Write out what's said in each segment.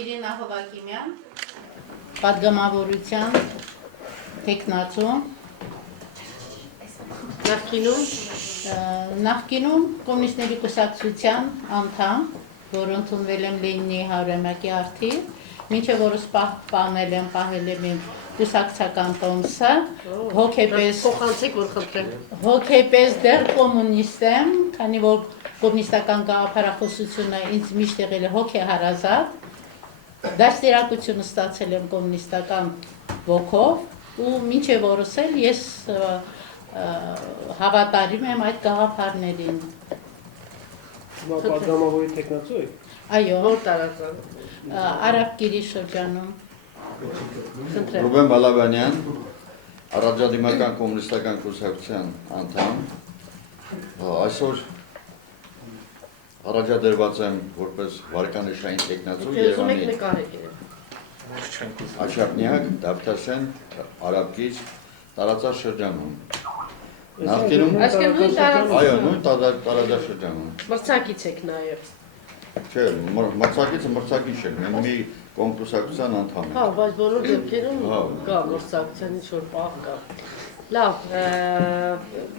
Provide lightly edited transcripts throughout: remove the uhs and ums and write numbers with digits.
Իրինա Հովակիմյան, պատգամավորության տեխնացու, նախկինում կոմունիստների կուսակցության անդամ, որ ընդունվել եմ Լենինի 100-ամյակի արդիվ, մինչև որս պահել եմ իմ կուսակցական տոմսը, հոգեպես դեռ կոմունիստ եմ, քանի որ կոմունիստական գաղափարախոսությունը ինձ միշտ եղել է հոգեհարազատ, դաստիարակություն ստացել եմ կոմունիստական ոգով ու մինչև որս էլ ես հավատարիմ եմ այդ գաղափարներին։ Պատգամավորի տեխնացու եք։ Այո։ Որ տարածան։ Արաբկիրի շրջանում։ Ռուբեն Բալաբանյան, Առաջադիմական կոմունիստական կուսակցության անդամ, այսօր առաջադրված եմ որպես վարկանիշային տեխնացու Երևանի Աչափնյակ, Դավթասեն, Արաբկիր տարածաշրջանում։ Նախկինում այո, նույն տարածաշրջանում։ Մրցակից եք նաև։ Չէ, մրցակից չէ, մենք մի կոմկուսակցության անդամ ենք։ Հա, բայց բոլոր դեպքերում կա մրցակցության ինչ-որ պահ կա։ Լավ,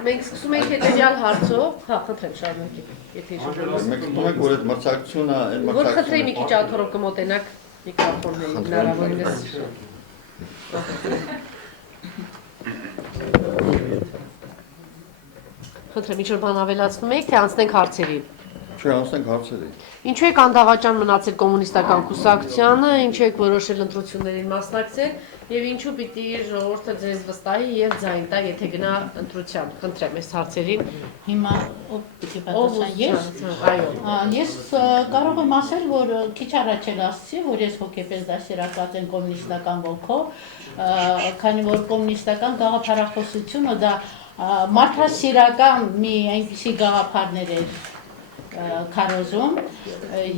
մենք սկսում ենք հետևյալ հարցով, հա, խնդրեմ շարունակեք, եթե շրջանում։ Մենք ուզում ենք, որ այդ մրցակցությունը, Որ խնդրեի մի քիչ աթոռով կմոտենաք միկրոֆոններին, հնարավորինս։ Խնդրեմ, ինչ-որ բան ավելացնում եք, թե անցնենք հարցերին։ Չէ, անցնենք հարցերի։ Ինչու եք անդավաճան մնացել կոմունիստական կուսակցությանը, ինչու եք որոշել ընտրություններին մասնակցել եւ ինչու պիտի ժողովուրդը ձեզ վստահի եւ ձայն տա, եթե գնա ընտրության։ Խնդրեմ այս հարցերին։ Հիմա ով պիտի պատասխան ես։ Այո։ Ես կարող եմ ասել, որ քիչ առաջ էլ ասացի, որ ես հոգեպես դասերակած եմ կոմունիստական ոգով, քանի որ կոմունիստական գաղափարախոսությունը դա մարդասիրական մի այնպիսի գաղափարներ էր քարոզում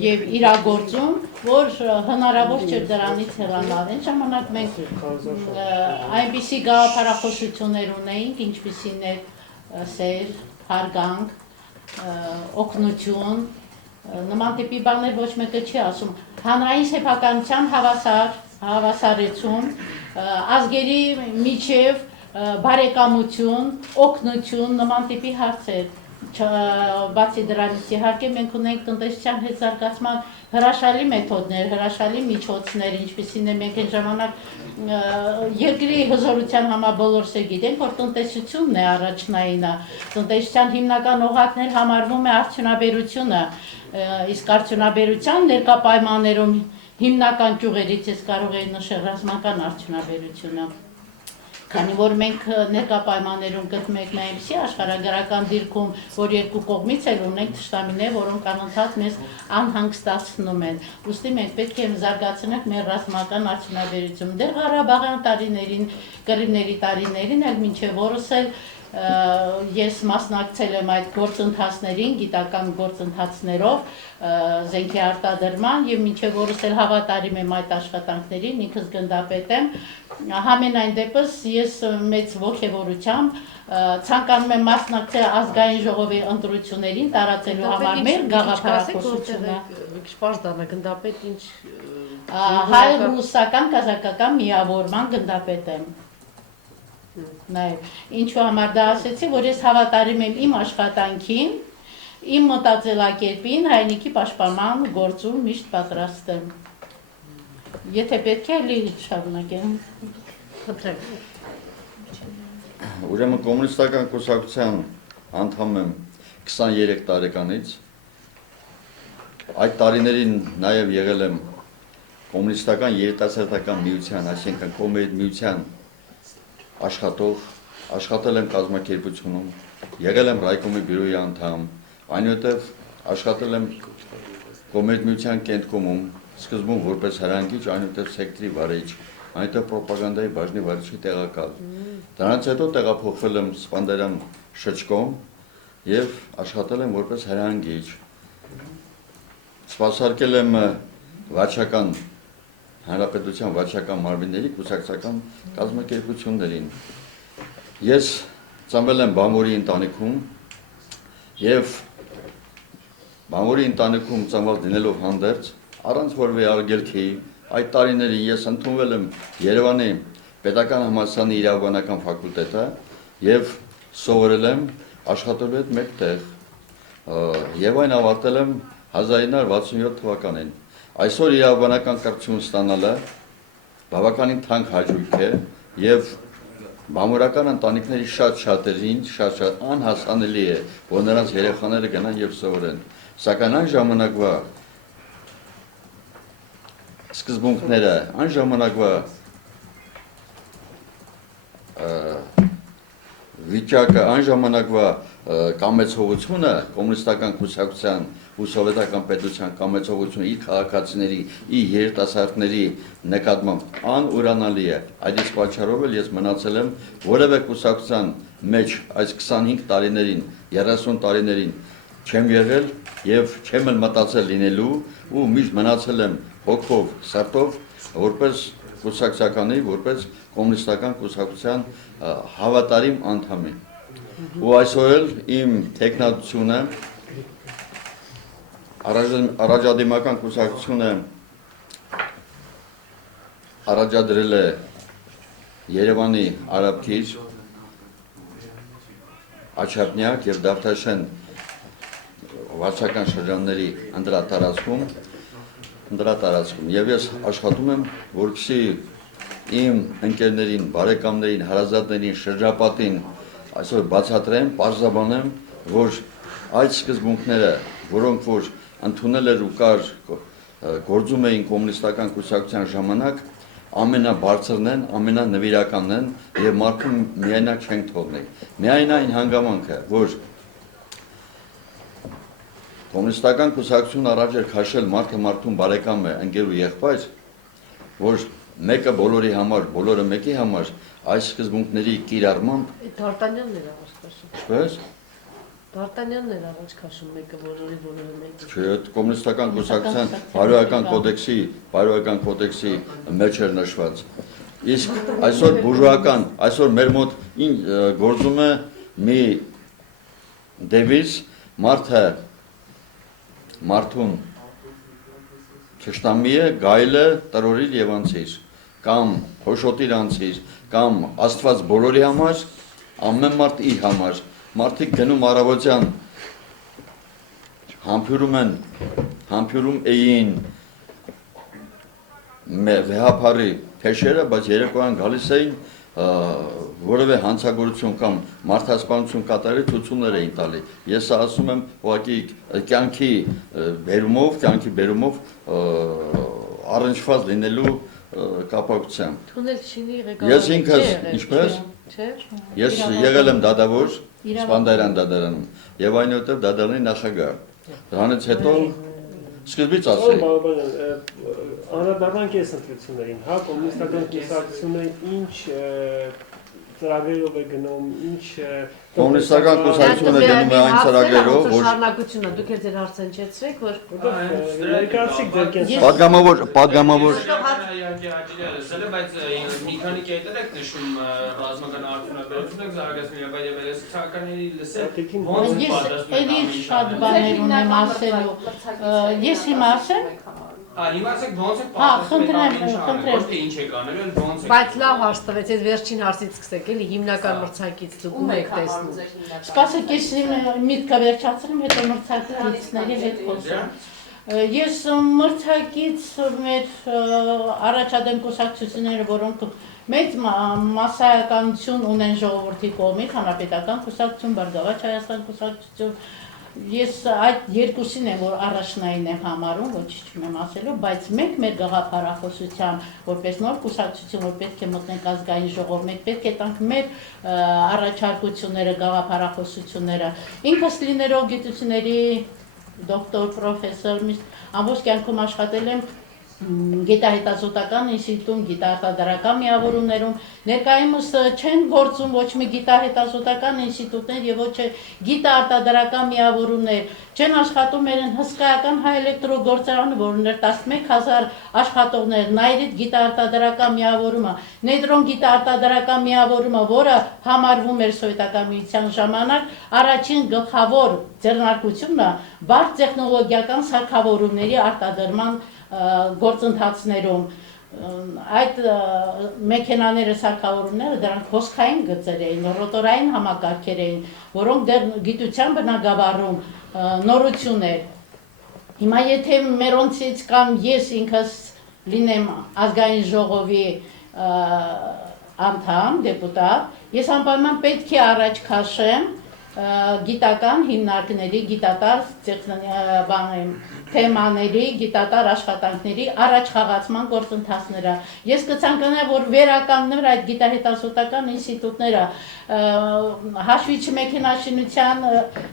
եւ իրագործում, որ հնարավոր չէր դրանից հեռանալ։ Այն ժամանակ մենք այնպիսի գաղափարախոսություններ ունեինք, ինչպիսին է սեր, հարգանք, օգնություն, նման տիպի բաներ ոչ մեկը չի ասում։ Հանրային սեփականության հավասարեցում, ազգերի միջև բարեկամություն, օգնություն, նման տիպի հարցեր։ Բացի դրանից իհարկե մենք ունենք տնտեսության հետ զարգացման հրաշալի մեթոդներ, հրաշալի միջոցներ, ինչպիսին է մենք այն ժամանակ երկրի հզորության համաբոլորս է գիտենք, որ տնտեսությունն է առաջնայինը, տնտեսության հիմնական օղակն էլ համարվում է արդյունաբերությունը, իսկ արդյունաբերության ներկա պայմաններում հիմնական ճյուղերից ես կարող եմ նշել ռազմական արդյունաբերությունը։ Քանի որ մենք ներկա պայմաններում գտնում ենք այնպիսի աշխարհագրական դիրքում, որ երկու կողմից էլ ունենք թշնամիներ, որոնք անընդհատ մեզ անհանգստացնում են։ Ուստի մենք պետք է զարգացնենք մեր ռազմական արդյունաբերությունը։ Դեռ Ղարաբաղյան տարիներին, Կրիմների տարիներին էլ մինչև որս էլ ես մասնակցել եմ այդ գործընթացներին, գիտական գործընթացներով, զենքի արտադրման եւ մինչեւ որս էլ հավատարիմ եմ այդ աշխատանքներին, ինքս գնդապետ եմ։ Համենայն դեպս ես մեծ ողջավորությամբ ցանկանում եմ մասնակցել ազգային ժողովի ընտրություններին տարածելու համար մեր գաղափարախոսությունը։ Քիչ պարզ դառնա գնդապետ ինչ հայ-ռուսական կազակական միավորման գնդապետ եմ։ Նաև ինչու համար դա ասեցի, որ ես հավատարիմ եմ իմ աշխատանքին, իմ մտածելակերպին, հայրենիքի պաշտպանման գործում միշտ պատրաստ եմ։ Եթե պետք է լի շարունակեմ։ Խնդրեմ։ Ուրեմն կոմունիստական կուսակցության անդամ եմ 23 տարեկանից։ Այդ տարիներին նաև եղել եմ կոմունիստական երիտասարդական միության, այսինքն կոմերտ միության աշխատել եմ կազմակերպությունում, եղել եմ ռայկոմի բյուրոյի անդամ, այնուհետև աշխատել եմ կոմերտ միության կենտկոմում, սկզբում որպես հրանգիչ, այնուհետև սեկտորի վարիչ, այնուհետև պրոպագանդայի բաժնի վարիչի տեղակալ։ Դրանից հետո տեղափոխվել եմ Սպանդերան շրջկոմ եւ աշխատել եմ որպես հրանգիչ։ Սպասարկել եմ վարչական Հանրապետության վարչական մարմինների կուսակցական կազմակերպություններին։ Ես ծնվել եմ Բամորի ընտանիքում եւ Բամորի ընտանիքում ծնված լինելով հանդերձ, առանց որևէ արգելքի, այդ տարիներին ես ընդունվել եմ Երևանի Պետական համալսարանի իրավաբանական ֆակուլտետը եւ սովորել եմ աշխատելու հետ մեկտեղ եւ այն ավարտել եմ 1967 թվականին։ Այսօր իրավաբանական կրթություն ստանալը բավականին թանկ հաճույք է եւ բամորական ընտանիքների շատ-շատերին շատ անհասանելի է, որ նրանց երեխաները գնան եւ սովորեն։ Սակայն այն ժամանակվա սկզբունքները, այն ժամանակվա վիճակը, այն ժամանակվա կամեցողությունը, կոմունիստական կուսակցության ու սովետական պետության կամեցողությունը իր քաղաքացիների, իր երիտասարդների նկատմամբ անուրանալի է։ Այդ իսկ պատճառով էլ ես մնացել եմ որևէ կուսակցության մեջ այս 25 տարիներին, 30 տարիներին չեմ եղել եւ չեմ էլ մտածել լինելու ու միշտ մնացել եմ հոգով, սրտով, որպես կուսակցականի, որպես կոմունիստական կուսակցության հավատարիմ անդամի։ Ու այսօր էլ իմ տեխնատությունը առաջադիմական կուսակցությունը առաջադրել է Երևանի Արաբքիր, Աչափնյակ եւ Դավթաշեն վարչական շրջանների ընդրատարածքում եւ ես աշխատում եմ, որպեսզի իմ ընկերներին, բարեկամներին, հարազատներին, շրջապատին այսօր բացատրեմ, պարզաբանեմ, որ այդ սկզբունքները, որոնք որ ընդունել էր ու կար գործում էին կոմունիստական կուսակցության ժամանակ, ամենաբարձրն են, ամենանվիրականն են եւ մարդուն միայնակ չենք թողնի։ Միայն այն հանգամանքը, որ կոմունիստական կուսակցություն առաջ էր քաշել մարդը մարդուն բարեկամ է, ընկեր ու եղբայր, որ մեկը բոլորի համար, բոլորը մեկի համար այս սկզբունքների կիրառմամբ Դարտանյանն էր առաջ քաշում։ Ինչպես? Դարտանյանն էր առաջ քաշում մեկը բոլորի բոլորը մեկը։ Չէ, կոմունիստական կուսակցության բարոյական կոդեքսի մեջ էր նշված։ Իսկ այսօր բուրժուական, այսօր մեր մոտ գործում է մի դեվիզ մարդուն Չշտամի է, գայլը տրորիր եւ անցիր, կամ հոշոտիր անցիր, կամ Աստված բոլորի համար, ամեն մարդ իր համար։ Մարդիկ գնում առավոտյան համբյուրում էին վեհապարի փեշերը, բայց երեկոյան գալիս էին որևէ հանցագործություն կամ մարդասպանություն կատարել ցուցումներ էին տալի։ Ես ասում եմ, ուղղակի կյանքի բերումով առնչված լինելու կապակցությամբ։ Թունել չինի Ես ինքս, ինչպես, ես եղել եմ դատավոր Սպանդայրան դատարանում եւ այնուհետեւ դատարանի նախագահ։ Դրանից հետո սկզբից ասեի։ Անդրադառնանք այս ընտրություններին, հա, կոմունիստական կուսակցությունը ինչ ծրագրերով է գնում, ինչ կոմունիստական կուսակցությունը գնում է այն ծրագրերով, որ շարունակությունը դուք եք ձեր հարցը ընչեցրեք, որ ներկայացիք ձեր կենսը։ Պատգամավոր բայց մի քանի կետեր եք նշում ռազմական արդյունաբերություն եք զարգացնում, բայց ես ցանկանում եմ լսել Ես էլի շատ բաներ ունեմ ասելու։ Ես հիմա ասեմ։ Հիմա ասեք ոնց եք խնդրեմ։ ոչ թե ինչ եք անել, այլ ոնց եք։ Բայց լավ հարց տվեց, այս վերջին հարցից սկսեք, էլի հիմնական մրցակից դուք ում եք տեսնում։ Սպասեք, ես միտքը վերջացրեմ, հետո մրցակիցների հետ խոսեմ։ Ես մրցակից մեր առաջադեմ կուսակցությունները, որոնք մեծ մասսայականություն ունեն ժողովրդի կողմից, հանրապետական կուսակցություն, Բարգավաճ Հայաստան կուսակցություն, ես այդ երկուսին եմ, որ առաջնային եմ համարում, ոչինչ չունեմ ասելու, բայց մենք մեր գաղափարախոսությամբ, որպես նոր կուսակցություն, որ պետք է մտնենք ազգային ժողով, մենք պետք է տանք մեր առաջարկությունները, գաղափարախոսությունները, ինքս լինելով գիտությունների դոկտոր, պրոֆեսոր, ամբողջ կյանքում աշխատել եմ գիտահետազոտական ինստիտուտում, գիտաարտադրական միավորումներում, ներկայումս չեն գործում ոչ մի գիտահետազոտական ինստիտուտներ եւ ոչ գիտաարտադրական միավորումներ, չեն աշխատում մեր հսկայական հայ էլեկտրոգործարանը, որ ուներ 11000 աշխատողներ, Նայրիտ գիտաարտադրական միավորումը, Նեյտրոն գիտաարտադրական միավորումը, որը համարվում էր սովետական միության ժամանակ, առաջին գլխավոր ձեռնարկությունը բարդ տեխնոլոգիական սարքավորումների արտադրման գործընթացներում այդ մեքենաները սարքավորումները դրանք հոսքային գծեր էին, ռոտորային համակարգեր էին, որոնք դեռ գիտության բնագավառում նորություն էր։ Հիմա եթե մերոնցից կամ ես ինքս լինեմ ազգային ժողովի անդամ, դեպուտատ, ես անպայման պետք է առաջ քաշեմ գիտական հիմնարկների, գիտատար թեմաների, գիտատար աշխատանքների առաջ խաղացման գործընթացները։ Ես կցանկանայի, որ վերականգնվեր այդ գիտահետազոտական ինստիտուտները, հաշվիչի մեքենաշինության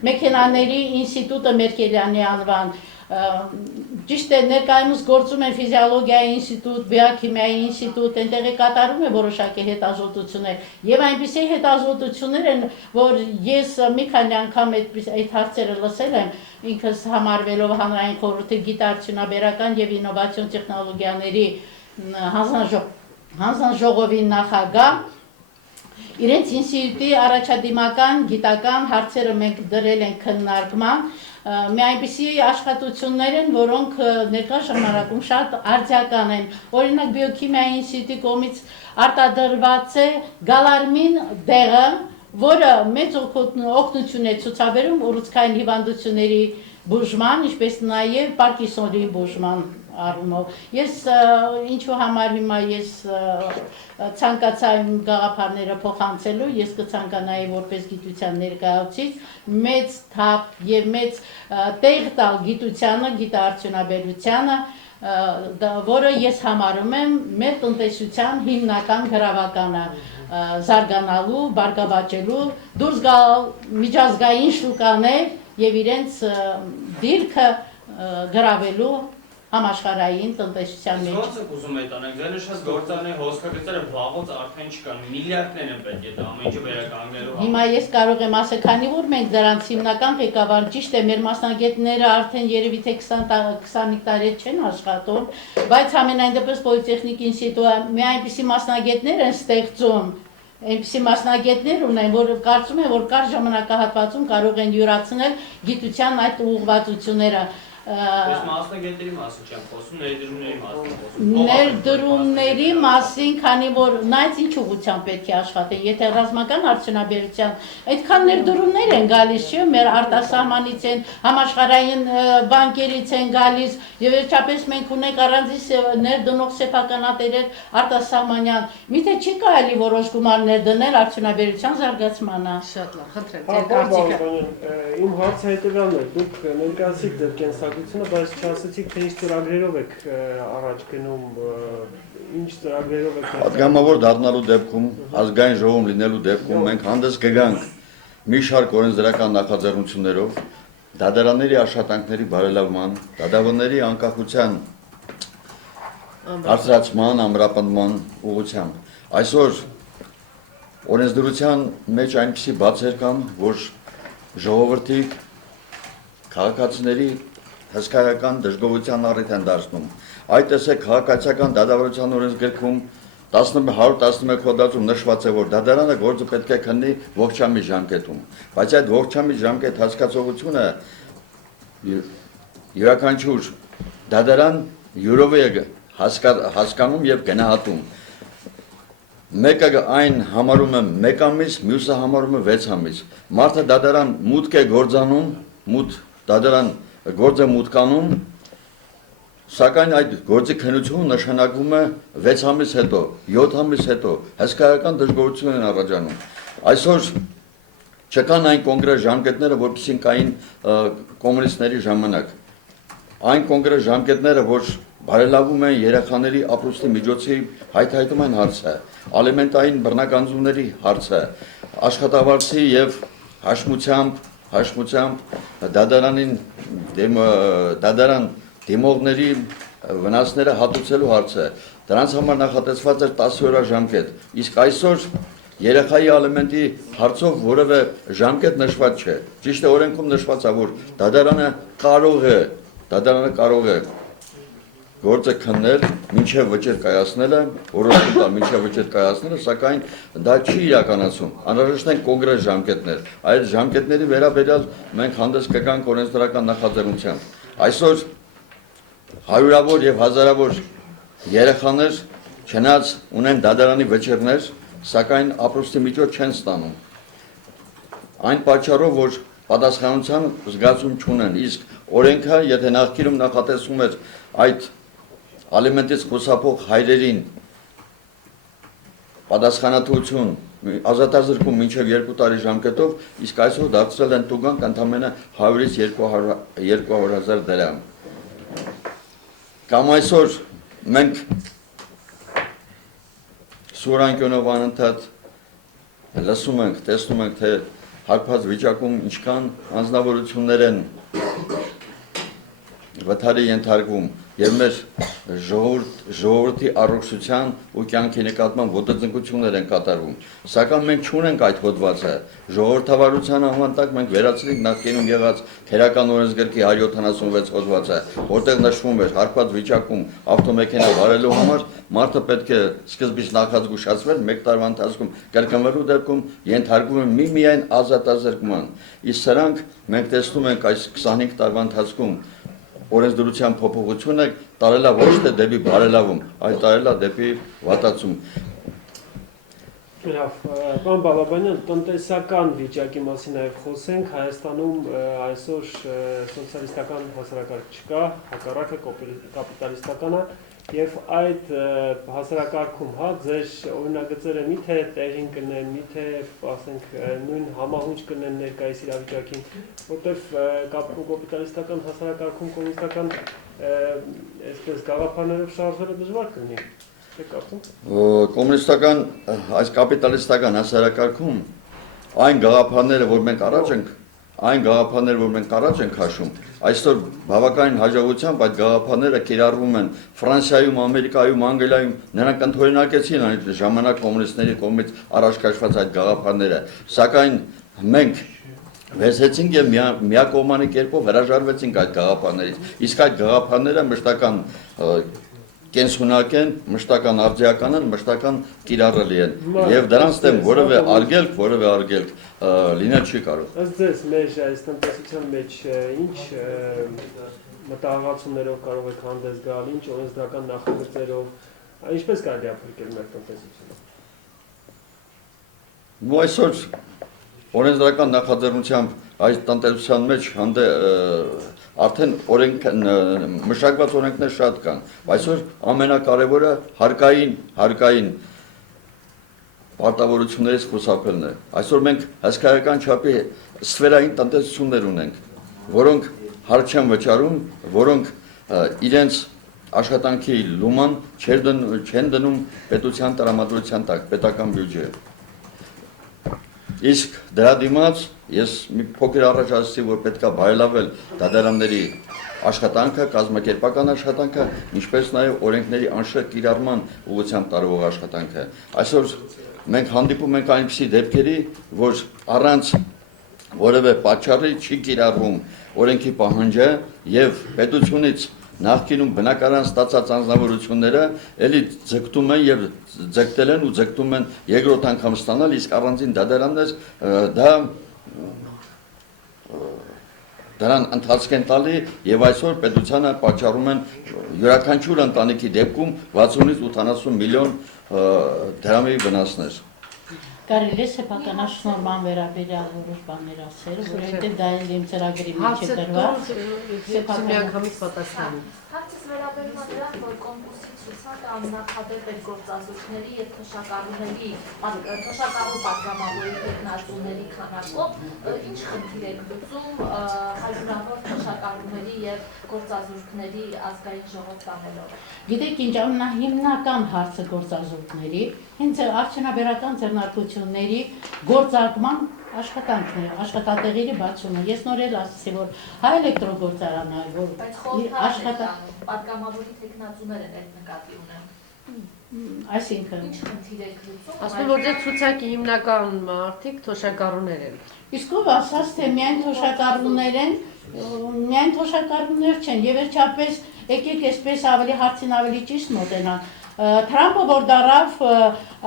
մեքենաների ինստիտուտը Մերկելյանի անվան, ճիշտ է, ներկայումս գործում են ֆիզիոլոգիայի ինստիտուտ, բիոքիմիայի ինստիտուտ, այնտեղ կատարում է որոշակի հետազոտություններ եւ այնպիսի հետազոտություններ են, որ ես մի քանի անգամ այդ հարցերը լսել եմ, ինքս համարվելով հանրային խորհրդի գիտարդյունաբերական եւ ինովացիոն տեխնոլոգիաների հանձնաժողովի նախագահ, իրենց ինստիտուտի առաջադիմական գիտական հարցերը մենք դրել ենք քննարկման, մի այնպիսի աշխատություններ են, որոնք ներկա ժամանակում շատ արդյական են։ Օրինակ բիոքիմիայի ինստիտուտի կողմից արտադրված է գալարմին դեղը, որը մեծ օգնություն է ցուցաբերում ուռուցքային հիվանդությունների բուժման, ինչպես նաև Պարկինսոնի բուժման առումով։ Ես ինչու համար հիմա ես ցանկացա իմ գաղափարները փոխանցելու, ես կցանկանայի որպես գիտության ներկայացուցիչ մեծ թափ եւ մեծ տեղ տալ գիտությանը, գիտաարդյունաբերությանը, որը ես համարում եմ մեր տնտեսության հիմնական գրավականը, զարգանալու, բարգավաճելու, դուրս գալ միջազգային շուկաներ եւ իրենց դիրքը գրավելու համաշխարհային տնտեսության մեջ։ Ոնց եք ուզում այդ անեք, ձեր նշած գործարանի հոսքագծերը վաղուց արդեն չկան, միլիարդներ են պետք է դա ամեն ինչը վերականգնելու համար։ Հիմա ես կարող եմ ասել, քանի որ մենք դրանց հիմնական ղեկավար ճիշտ է, մեր մասնագետները արդեն երևի թե 25 տարի չեն աշխատում, բայց համենայն դեպս Պոլիտեխնիկ ինստիտուտը մի այնպիսի մասնագետներ են ստեղծում, այնպիսի մասնագետներ ունեն, որ կարծում եմ, որ կարճ ժամանակահատվածում կարող են յուրացնել գիտության այդ ուղղվածությունները։ Ես մասնագետների մասին չեմ խոսում, ներդրումների մասին խոսում։ Ներդրումների մասին, քանի որ նայած ինչ ուղղությամբ պետք է աշխատեն, եթե ռազմական արդյունաբերության այդքան ներդրումներ են գալիս, չէ՞, մեր արտասահմանից են, համաշխարհային բանկերից են գալիս, եւ վերջապես մենք ունենք առանձին ներդնող սեփականատերեր արտասահմանյան։ Միթե չի կարելի որոշ գումարներ դնել արդյունաբերության զարգացմանը։ Շատ լավ, խնդրեմ, ձեր կարծիքը։ Իմ հարցը հետևյալն է, դուք ներկայացիք ձեր կենսագրությունը, բայց չասեցիք, թե ինչ ծրագրերով եք առաջ գնում, ինչ ծրագրերով եք։ Պատգամավոր դառնալու դեպքում, ազգային ժողովում լինելու դեպքում մենք հանդես կգանք մի շարք օրենսդրական նախաձեռնություններով դատարանների աշխատանքների բարելավման, դատավորների անկախության բարձրացման, ամրապնդման ուղղությամբ։ Այսօր օրենսդրության մեջ այնպիսի բացեր կան, որ ժողովրդի քաղաքացիների հսկայական դժգոհության առիթ են դարձնում։ Այդ տեսեք քաղաքացիական դատավարության օրենսգրքում 111 հոդվածում նշված է, որ դատարանը գործը պետք է քննի ողջամիտ ժամկետում, բայց այդ ողջամիտ ժամկետ հասկացողությունը յուրաքանչյուր դատարան յուրով է հասկանում եւ գնահատում։ Մեկը այն համարում է 1 ամիս, մյուսը համարում է 6 ամիս։ Մարդը դատարան մուտք է գործանում, դատարան գործ է մուտքանում, սակայն այդ գործի քննությունը նշանակվում է 6 ամիս հետո, 7 ամիս հետո, հսկայական դժգոհություն են առաջանում։ Այսօր չկան այն կոնկրետ ժամկետները, որպեսզի կային կոմունիստների ժամանակ։ Այն կոնկրետ ժամկետները, որ բարելավում են երեխաների ապրուստի միջոցի հայթայթման հարցը, ալիմենտային բռնականությունների հարցը, աշխատավարձի եւ հաշմությամբ դատարան դիմողների վնասները հատուցելու հարցը։ Դրանց համար նախատեսված էր 10 օրյա ժամկետ։ Իսկ այսօր երեխայի ալիմենտի հարցով որևէ ժամկետ նշված չէ։ Ճիշտ է, օրենքում նշված է, որ դատարանը կարող է գործը քննել մինչև վճիռ կայացնելը, որոշում տալ մինչև վճիռ կայացնելը, սակայն դա չի իրականացում։ Անհրաժեշտ են կոնկրետ ժամկետներ։ Այդ ժամկետների վերաբերյալ մենք հանդես կգանք օրենսդրական նախաձեռնությամբ։ Այսօր հարյուրավոր եւ հազարավոր երեխաներ չնայած ունեն դատարանի վճիռներ, սակայն ապրուստի միջոց չեն ստանում։ Այն պատճառով, որ պատասխանության զգացում չունեն, իսկ օրենքը, եթե նախկինում նախատեսում էր այդ ալիմենտից խուսափող հայրերին պատասխանատվություն ազատազրկում մինչև 2 տարի ժամկետով, իսկ այսօր դարձրել են տուգանք ընդամենը 100-ից 200,000 դրամ։ Կամ այսօր մենք սուրանկյունով անընդհատ լսում ենք, տեսնում ենք, թե հարբած վիճակում ինչքան անձնավորություններ են վթարի ենթարկվում եւ մեր ժողովրդի առողջության ու կյանքի նկատմամբ ոտնձգություններ են կատարվում, սակայն մենք չունենք այդ հոդվածը։ Ժողովրդավարության անվան տակ մենք վերացրինք նախկինում եղած քերական օրենսգրքի 176 հոդվածը, որտեղ նշվում էր հարբած վիճակում ավտոմեքենա վարելու համար մարդը պետք է սկզբից նախազգուշացվել 1 տարվա ընթացքում կրկնվելու դեպքում ենթարկվում են միմիայն ազատազրկման։ Իսկ սրանք մենք տեսնում ենք այս 25 տարվա ընթացքում օրենսդրության փոփոխությունը տարելա ոչ թե դեպի բարելավում, այլ տարելա դեպի վատացում։ Լավ, պարոն Բալաբանյան, տնտեսական վիճակի մասին նաև խոսենք, Հայաստանում այսօր սոցիալիստական հասարակարգ չկա, հակառակը կապիտալիստական է, եւ այդ հասարակարգում, ձեր օրինագծերը միթե տեղին կնեն, միթե, ասենք, նույն համահունչ կնեն ներկայիս իրավիճակին, որտեղ կապիտալիստական հասարակարգում կոմունիստական այսպես գաղափարներով շարժվելը դժվար կլինի։ Կոմունիստական այս կապիտալիստական հասարակարգում այն գաղափարները, որ մենք առաջ ենք քաշում, այսօր բավականին հաջողությամբ այդ գաղափարները կիրառվում են Ֆրանսիայում, Ամերիկայում, Անգլիայում, նրանք ընդօրինակեցին այդ ժամանակ կոմունիստների կողմից առաջ քաշված այդ գաղափարները, սակայն մենք վեցեցինք եւ միակողմանի կերպով հրաժարվեցինք այդ գաղափարներից, իսկ այդ գաղափարները մշտական կենսունակ են, մշտական արձիական են, մշտական կիրառելի են եւ դրանց դեմ որևէ արգելք լինել չի կարող։ Ըստ ձեզ մեր այս տնտեսության մեջ ինչ մտահղացումներով կարող եք հանդես գալ, ինչ օրենսդրական նախագծերով, ինչպես կարելի է ապրել մեր տնտեսությունը։ Ու այսօր օրենսդրական նախաձեռնությամբ այս տնտեսության մեջ արդեն մշակված օրենքներ շատ կան, այսօր ամենակարևորը հարկային պարտավորություններից խուսափելն է։ Այսօր մենք հսկայական չափի սֆերային տնտեսություններ ունենք, որոնք հարկ չեն վճարում, որոնք իրենց աշխատանքի լուման չեն դնում պետության տրամադրության տակ, պետական բյուջե։ Իսկ դրա դիմաց ես մի փոքր առաջ ասացի, որ պետք է բարելավել դատարանների աշխատանքը, կազմակերպական աշխատանքը, ինչպես նաև օրենքների անշեղք կիրառման ուղղությամբ տարվող աշխատանքը։ Այսօր մենք հանդիպում ենք այնպիսի դեպքերի, որ առանց որևէ պատճառի չի կիրառվում օրենքի պահանջը եւ պետությունից նախկինում բնակարան ստացած անձնավորությունները էլի ձգտում են եւ ձգտել են ու ձգտում են երկրորդ անգամ ստանալ, իսկ առանձին դատարաններ դրան ընթացք են տալի եւ այսօր պետությանը պատճառում են յուրաքանչյուր ընտանիքի դեպքում 60-ից 80 միլիոն դրամի վնասներ։ Կարելի է սեփականաշնորհման վերաբերյալ որոշ բաներ ասել, որովհետև դա էլ իմ ծրագրի մեջ է դրված։ Միանգամից պատասխան։ Հարցս վերաբերում է դրան, որ կոնկուրսի ցուցակը աննախադեպ էր գործազուրկների եւ թոշակառու պատգամավորի տեխնացուների քանակով, ինչ խնդիր եք լուծում հարյուրավոր թոշակառուների եւ գործազուրկների ազգային ժողով տանելով։ Գիտեք ինչ, հիմնական հարցը գործազուրկների, հենց արդյունաբերական ձեռնարկությունների գործարկման աշխատանքները, աշխատատեղերի բացումը։ Ես նոր էլ ասացի, որ հայ էլեկտրոգործարանն է, որ Բայց խորհուրդ պատգամավորի տեխնացուներ են այդ նկատի ունեմ։ այսինքն Ինչ խնդիր եք լուծում։ Ասում եմ, որ ձեր ցուցակի հիմնական մարդիկ թոշակառուներ են։ իսկ ով ասաց, թե միայն թոշակառուներ են, միայն թոշակառուներ չեն, եւ վերջապես եկեք այսպես ավելի հարցին ավելի ճիշտ մոտենանք։ Թրամփը որ դարավ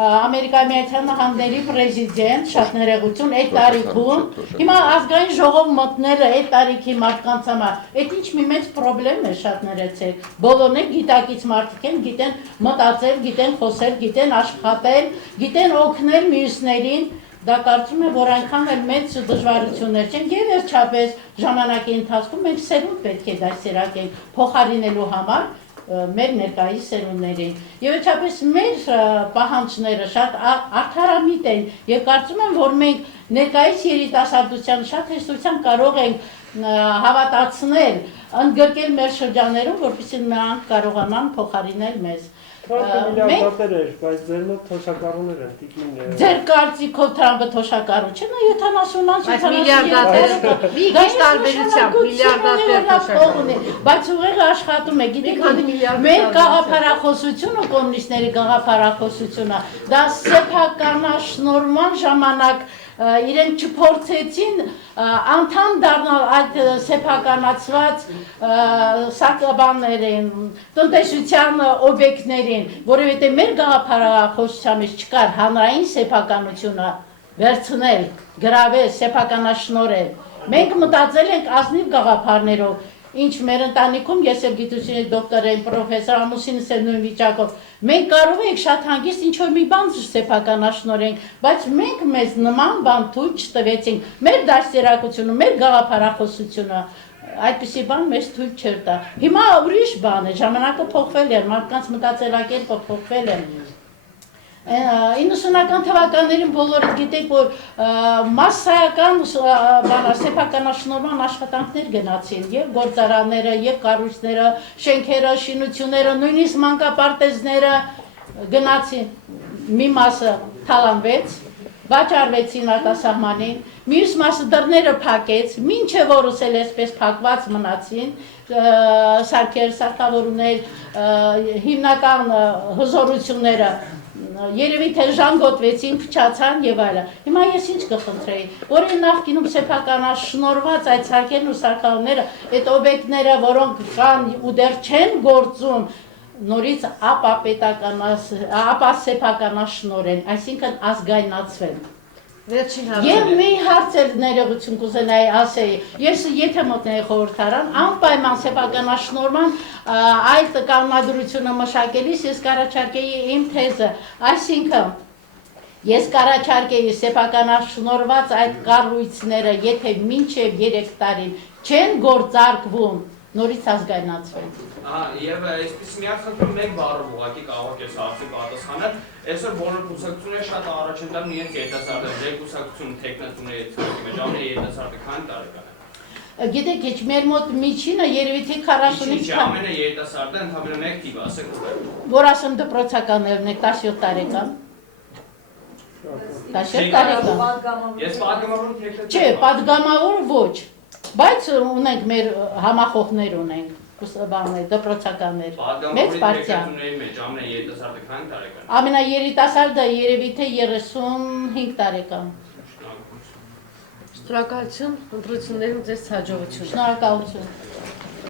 Ամերիկայի Միացյալ Նահանգների պրեզիդենտ, շատ ներողություն, այդ տարիքում, հիմա ազգային ժողով մտնելը այդ տարիքի մարդկանց համար, այդ ինչ մի մեծ խնդրեմ է, շատ ներեցեք։ Բոլորն են գիտակից մարդիկ են, գիտեն մտածել, գիտեն խոսել, գիտեն աշխատել, գիտեն օգնել մյուսներին։ Դա կարծում եմ, որ այնքան էլ մեծ դժվարություններ չեն, եւ վերջապես ժամանակի ընթացքում մենք սերունդ պետք է դասերակենք փոխարինելու համար մեր ներկայիս սերունդներին։ Եվ վերջապես մեր պահանջները շատ արդարամիտ են եւ կարծում եմ, որ մենք ներկայիս երիտասարդության շատ հեշտությամբ կարող ենք հավատացնել, ընդգրկել մեր շրջաններում, որպեսզի նրանք կարողանան փոխարինել մեզ։ Թրամփը միլիարդատեր էր, բայց ձեր մոտ թոշակառուներ են, տիկին։ Ձեր կարծիքով Թրամփը թոշակառու չէ, նա 70-ան Այս միլիարդատերը մի քիչ տարբերությամբ միլիարդատեր թոշակառու։ Բայց ուղեղը աշխատում է, գիտեք, մեր գաղափարախոսությունը, կոմունիստների գաղափարախոսությունը, դա սեփականաշնորհման ժամանակ իրենք չփորձեցին անդամ դառնալ այդ սեփականացված սակաբաններին, տնտեսության օբյեկտներին, որովհետև մեր գաղափարախոսության մեջ չկար հանրային սեփականությունը վերցնել, գրավել, սեփականաշնորհել։ Մենք մտածել ենք ազնիվ գաղափարներով, ինչ մեր ընտանիքում ես էլ գիտությունների դոկտոր եմ, պրոֆեսոր, ամուսինս էլ նույն վիճակով։ Մենք կարող ենք շատ հանգիստ ինչ որ մի բան սեփականաշնորհենք, բայց մենք մեզ նման բան թույլ չտվեցինք։ Մեր դաստիարակությունը, մեր գաղափարախոսությունը այդպիսի բան մեզ թույլ չէր տա։ Հիմա ուրիշ բան է, ժամանակը փոխվել է, մարդկանց մտածելակերպը փոխվել է։ 90-ական թվականներին բոլորը գիտեք, որ մասսայական սեփականաշնորհման աշխատանքներ գնացին եւ գործարանները, եւ կառույցները, շենքերը, շինությունները, նույնիսկ մանկապարտեզները գնացին։ Մի մասը թալանվեց, վաճառվեցին արտասահմանին, մյուս մասը դռները փակեց, մինչև որս էլ այսպես փակված մնացին, սարքեր, սարքավորումներ, հիմնական հզորությունները երևի թե ժանգոտվեցին, փչացան եւ այլն։ Հիմա ես ինչ կխնդրեի, որ նախկինում սեփականաշնորհված այդ սարքերն ու սարքավորումները, այդ օբյեկտները, որոնք կան ու դեռ չեն գործում, նորից ապա սեփականաշնորհեն, այսինքն ազգայնացվեն։ Վերջին Եվ հարցը։ մի հարց էլ ներողություն կուզենայի ասեի, ես եթե մտնեի խորհրդարան, անպայման սեփականաշնորհման այդ կանոնադրությունը մշակելիս ես կառաջարկեի իմ թեզը, այսինքն ես կառաջարկեի սեփականաշնորհված այդ կառույցները, եթե մինչև 3 տարին չեն գործարկվում, նորից ազգայնացվեն։ Եվ այսպես մի խնդրում մեկ բառով ուղղակի կարող եք հարցի պատասխանել, այսօր բոլոր կուսակցությունները շատ առաջ են տանում իրենց երիտասարդները, ձեր կուսակցությունը տեխնացուների ցույցի մեջ, ամեն երիտասարդը քանի տարեկան է։ Գիտեք, ինչ մեր մոտ միջինը երևի թե 45 ամենը երիտասարդը ընդհանրապես մեկ տիպ, ասեք ուղղակի։ որ ասեմ դպրոցականներն է 17 տարեկան։ 17 տարեկան։ Ես պատգամավորում թեքնացու։ Չէ, պատգամավոր ոչ, բայց ունենք մեր համախոհներ ունենք, բաններ, դպրոցականներ, մեծ պարտիա։ Տեխնացուների մեջ ամենը երիտասարդը քանի տարեկան է։ Ամենաերիտասարդը երևի թե 35 տարեկան։ Շնորհակալություն, ընտրություններում ձեզ հաջողություն։ Շնորհակալություն։